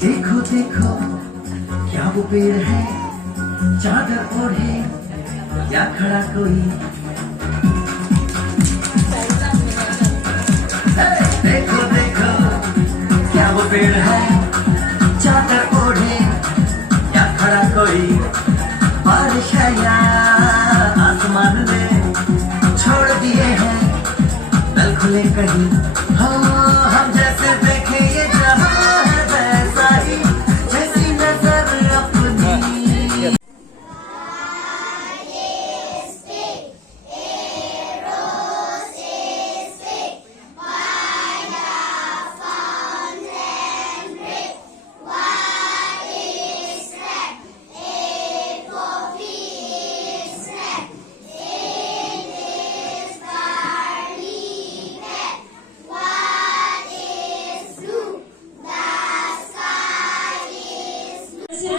देखो देखो क्या वो पेड़ है, चादर ओढ़े या खड़ा कोई। देखो देखो क्या वो पेड़ है, चादर ओढ़े या खड़ा कोई। बारिश है या आसमान ने छोड़ दिए हैं बल खुले कहीं। हो हम जैसे देखे ये जहां है वैसा ही, जैसी नजर अपनी।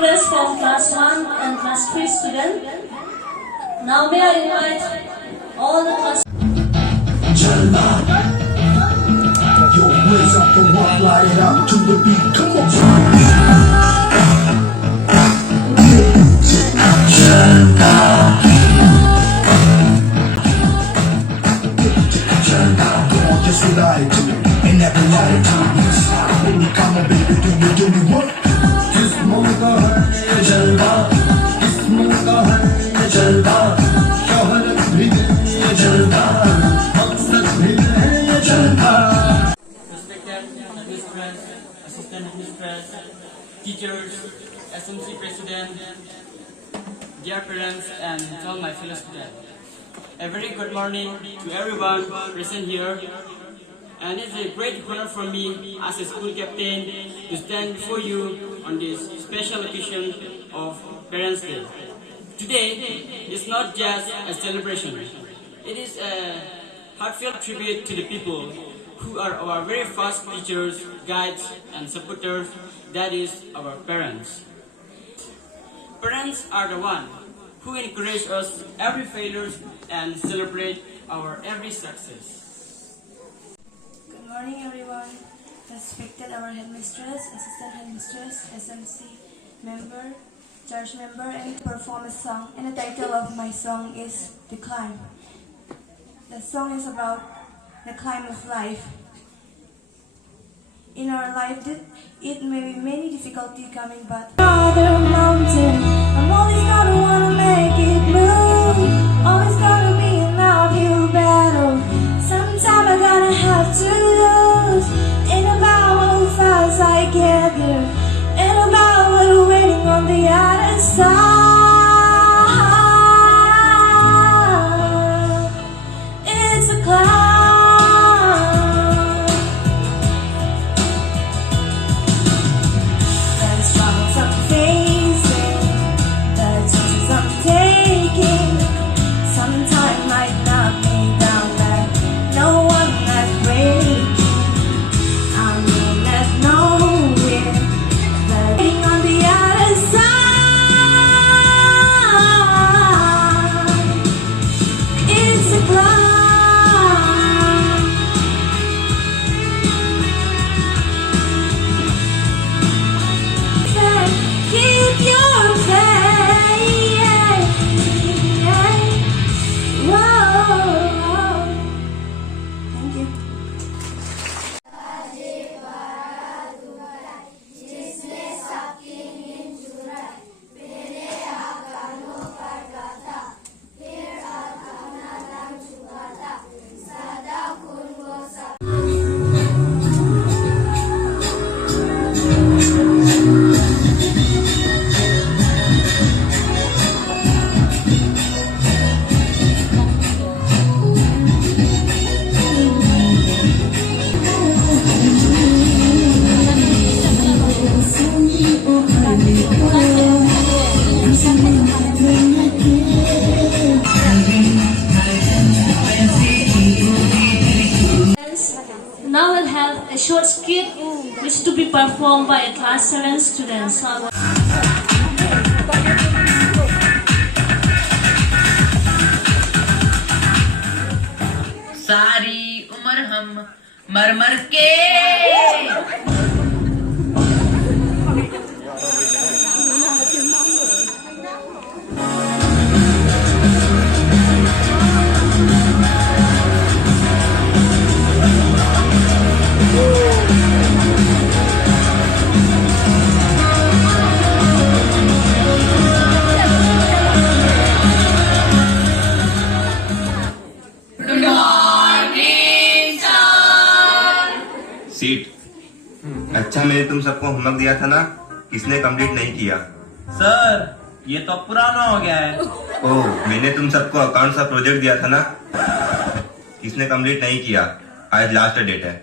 Rest of class 1 and class 3 students. Now may I invite all the class. Jalna, your ways up and walk, light it up to the beat. Come on, Jalna, Jalna, come on, just rely to me. In every attitude, come on, baby, do me what? जिस्मों का है ये जलवा, जिस्मों का है ये जलवा, शोहरत भी है ये जलवा, मकसद भी है ये जलवा। Respected headmistress, assistant headmistress, teachers, SMC president, dear parents, and all my fellow students. A very good morning to everyone present here. And it's a great honor for me as a school captain to stand before you on this special occasion of Parents' Day. Today is not just a celebration. It is a heartfelt tribute to the people who are our very first teachers, guides, and supporters, that is, our parents. Parents are the one who encourage us every failures and celebrate our every success. Good morning everyone, respected our headmistress, assistant headmistress, SMC member, church member, and perform a song. And the title of my song is The Climb. The song is about the climb of life. In our life, it may be many difficulties coming, but another mountain, I'm always gonna wanna make it move. Always gonna be an uphill battle. Sometimes have a short skit which is to be performed by a class 7 student. So सारी उम्र हम मर मर के seat. अच्छा, मैंने तुम सबको होमवर्क दिया था ना, किसने कंप्लीट नहीं किया? सर ये तो पुराना हो गया है। ओह, मैंने तुम सबको अकाउंट्स का प्रोजेक्ट दिया था ना, किसने कंप्लीट नहीं किया? आज लास्ट डेट है।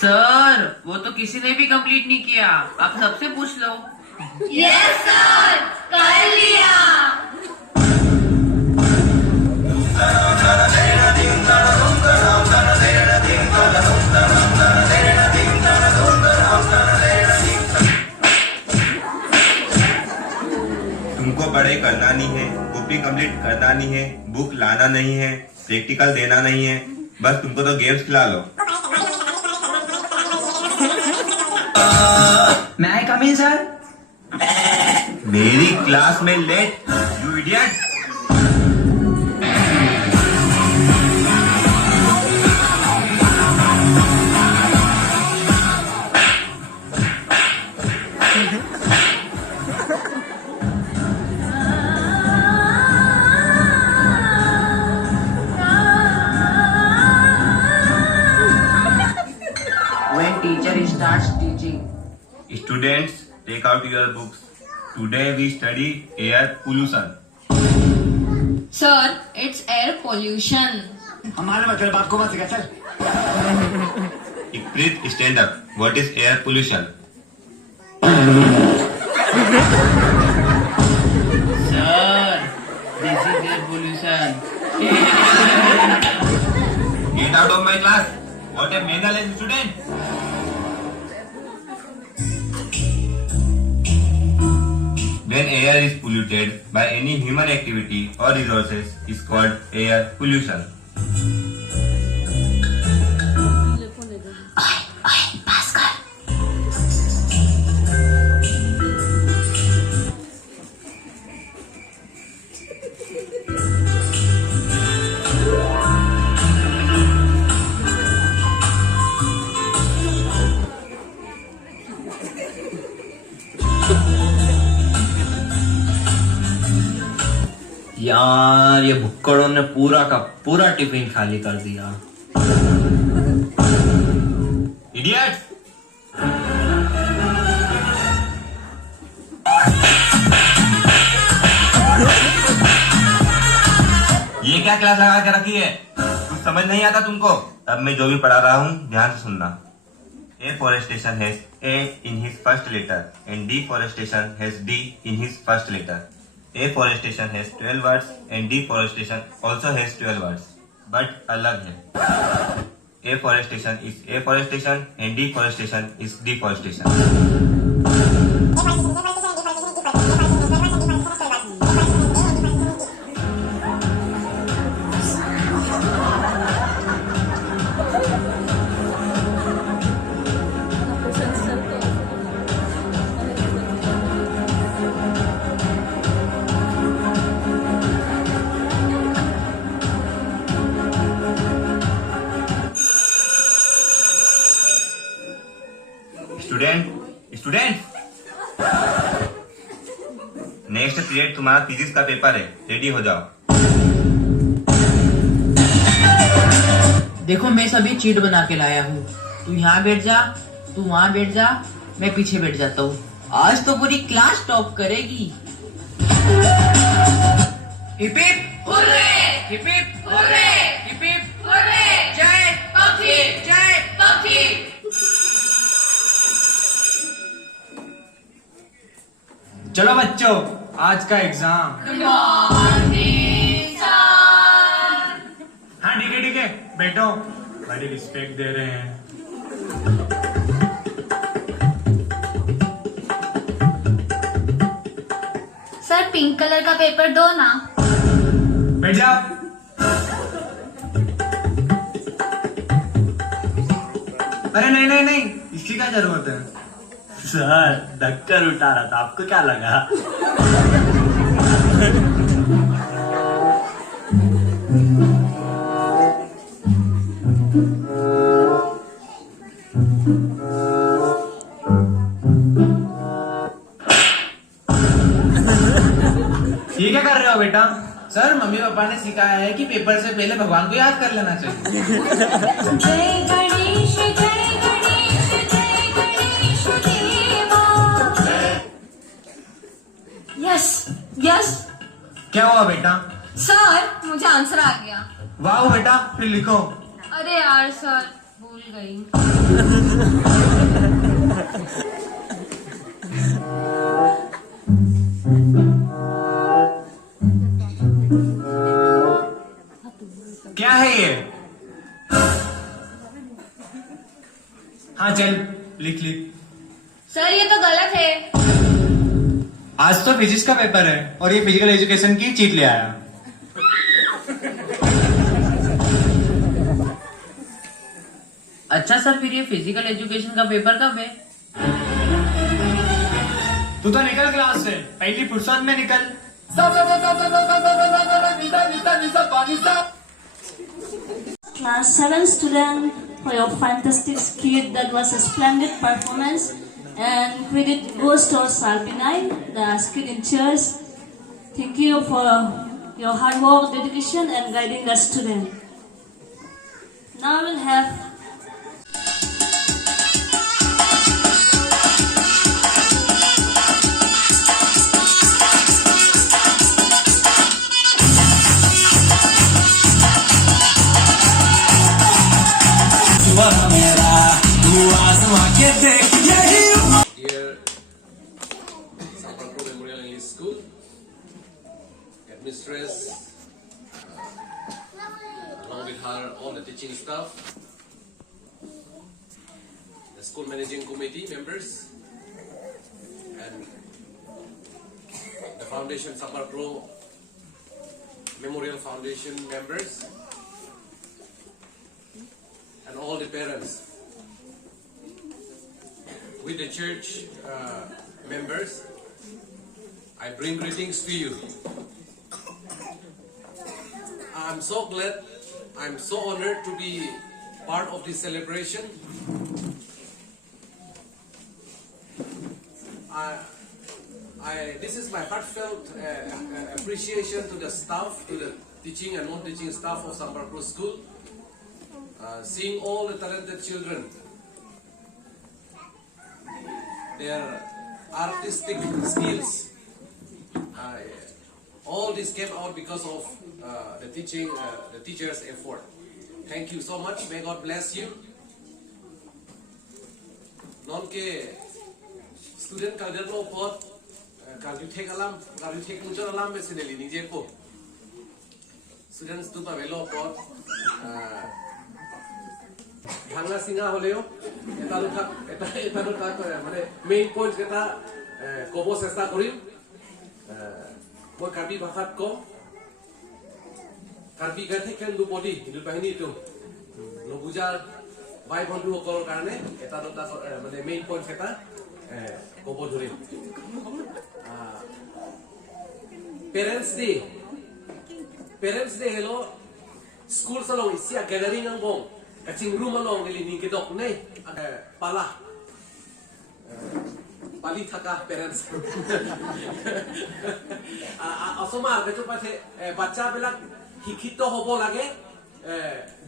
सर वो तो किसी ने भी कंप्लीट नहीं किया, आप सबसे पूछ लो। यस सर, कर लिया। तुमको पढ़ाई करना नहीं है, कॉपी कंप्लीट करना नहीं है, बुक लाना नहीं है, प्रैक्टिकल देना नहीं है, बस तुमको तो गेम्स खिला लो। मैं आई कम इन सर? मेरी क्लास में late, you idiot. When teacher starts teaching. Students, take out your books. Today we study air pollution. Sir, it's air pollution. हमारे मतलब आपको मत सिखा चल। Please stand up. What is air pollution? Sir, this is air pollution. Get out of my class. What a mannerless student. When air is polluted by any human activity or resources is called air pollution. यार ये भुक्कड़ों ने पूरा का पूरा tiffin खाली कर दिया। Idiots! ये क्या क्लास लगा के रखी है? कुछ समझ नहीं आता तुमको? अब मैं जो भी पढ़ा रहा हूँ ध्यान से सुनना। Afforestation has A in his first letter and deforestation has D in his first letter. Afforestation has 12 words and deforestation also has 12 words, but अलग है। Afforestation is afforestation and deforestation is deforestation. Student next period तुम्हारा physics का paper है, ready हो जाओ। देखो मैं सभी चीट बना के लाया हूँ। तू यहाँ बैठ जा, तू वहाँ बैठ जा, मैं पीछे बैठ जाता हूँ। आज तो पूरी क्लास टॉप करेगी। Hip hip hurray, hip hip hurray, hip hip hurray, जय पक्षी, जय पक्षी। चलो बच्चों, आज का एग्जाम। Good morning, sir. हाँ ठीक है, बैठो, बड़ी रिस्पेक्ट दे रहे हैं। सर पिंक कलर का पेपर दो ना। बैठ जा। अरे नहीं नहीं नहीं, इसकी क्या जरूरत है? सर ढक्कन उठा रहा था, आपको क्या लगा? ये क्या कर रहे हो बेटा? सर मम्मी पापा ने सिखाया है कि पेपर से पहले भगवान को याद कर लेना चाहिए। जय गणेश जय गणेश जय गणेश देवा। Yes yes. क्या हुआ बेटा? सर मुझे आंसर आ गया। वाह बेटा, फिर लिखो। अरे यार सर भूल गई। क्या है ये? हाँ चल लिख लिख। सर ये तो गलत है। आज तो फिजिक्स का पेपर है और ये फिजिकल एजुकेशन की चीट ले आया। अच्छा सर, फिर ये फिजिकल एजुकेशन का पेपर कब है? तू तो निकल क्लास से, पहली फुर्सत में निकल। Class 7 student, for your fantastic skit, that was a splendid performance, and credit goes to Salpinai, the skit in chairs. Thank you for your hard work, dedication, and guiding the student. Now we'll have Dear Sampurna Memorial English School, headmistress, along with her, all the teaching staff, the school managing committee members, and the Foundation Sampurna Memorial Foundation members, and all the parents. With the church members, I bring greetings to you. I'm so glad, I'm so honored to be part of this celebration. This is my heartfelt appreciation to the staff, to the teaching and non-teaching staff of Sampurna School. Seeing all the talented children, their artistic skills, all this came out because of the teachers' effort. Thank you so much. May God bless you. Non ke student kalder lo pot kalju thek muncul alam besineli nije ko students tu pa velo pot ভাঙা চিঙা হলেও এটা দুটা মানে main point কেইটা ক'ব চেষ্টা কৰিম। মই কাৰ্বি ভাষাত কওঁ, কাৰ্বি গাঁঠি খেল দুপদী হিন্দু বাহিনীটো নুবুজাৰ ভাই বন্ধুসকলৰ কাৰণে এটা দুটা মানে মেইন পইণ্ট কেইটা ক'ব ধৰিম। পেৰেণ্টছ ডে হেলো স্কুল চলং ইছিয়া গেলাৰিং ang bong kacing rumah long nili ni kedok nei pala pali thaka parents asomar betu pathe bacha belak শিক্ষিত হব লাগে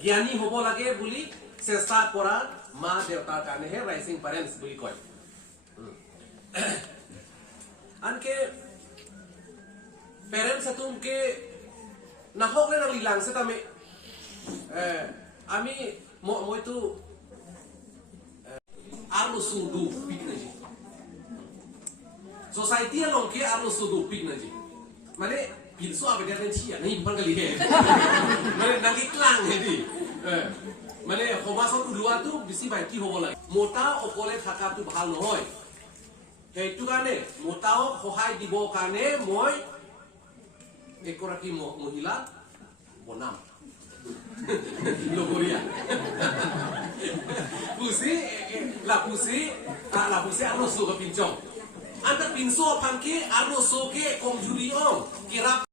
জ্ঞানী হব লাগে বুলি চেষ্টা কৰা মা দেউতাৰ কাৰণেহে ৰাইজিং পেৰেণ্টছ বুলি কয়। আনকে পেৰেণ্টছ তুমকে নাহকলে না লিলাংছে তামে আমি মইতো arlo sudu piknaji society along ke arlo sudu piknaji mane pinso abede den chia nahi bangli he mane nagi klang he di মানে সমাজত ওলোৱাটো বেছি মাইকী হ'ব লাগে মোটা অকলে থকাটো ভাল নহয় সেইটো কাৰণে মোটাও সহায় দিব কাৰণে মই এগৰাকী মহিলা বনাম লগৰীয়া pusi la pusi arroz so ke pinchong anta pinso pangke arroz so ke kong juri ong kirap